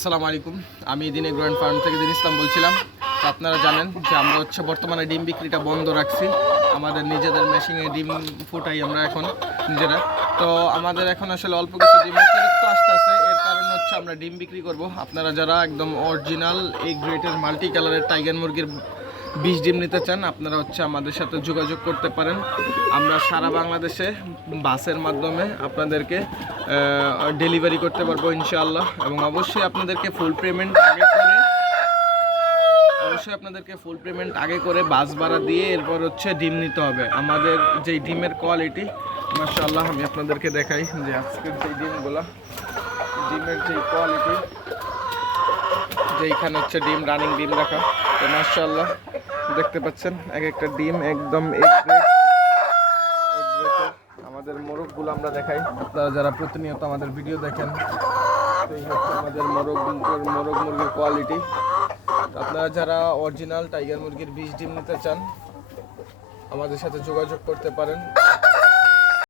আসসালামু আলাইকুম। আমি দিন এগ্রো অ্যান্ড ফার্ম থেকে দিন ইসলাম বলছিলাম। তো আপনারা জানেন যে আমরা বর্তমানে ডিম বিক্রিটা বন্ধ রাখছি। আমাদের নিজেদের মেশিনে ডিম ফুটাই আমরা এখন নিজেরা। তো আমাদের এখন আসলে অল্প কিছু ডিম অতিরিক্ত আসতেছে, এর কারণ হচ্ছে আমরা ডিম বিক্রি করব। আপনারা যারা একদম অরিজিনাল এই গ্রেটের মাল্টি কালারের টাইগার মুরগির 20 ডিম নিতে চান, আপনারা আমাদের সাথে যোগাযোগ করতে পারেন। আমরা সারা বাংলাদেশে বাসের মাধ্যমে আপনাদেরকে ডেলিভারি করতে পারবো ইনশাআল্লাহ। এবং অবশ্যই আপনাদেরকে ফুল পেমেন্ট আগে করে বাস ভাড়া দিয়ে এরপর ডিম নিতে হবে। আমাদের যেই ডিমের কোয়ালিটি মাশাআল্লাহ, আমি আপনাদেরকে দেখাই যে আজকের যেই ডিমের যেই কোয়ালিটি, যেইখানে ডিম রানিং ডিম রাখা, তো মাশাআল্লাহ দেখতে পাচ্ছেন এক একটা ডিম একদম আমাদের মোরগগুলো আমরা দেখাই। আপনারা যারা প্রতিনিয়ত আমাদের ভিডিও দেখেন, এই হচ্ছে আমাদের মোরগ মুরগির কোয়ালিটি। আপনারা যারা অরিজিনাল টাইগার মুরগির 20 ডিম নিতে চান, আমাদের সাথে যোগাযোগ করতে পারেন।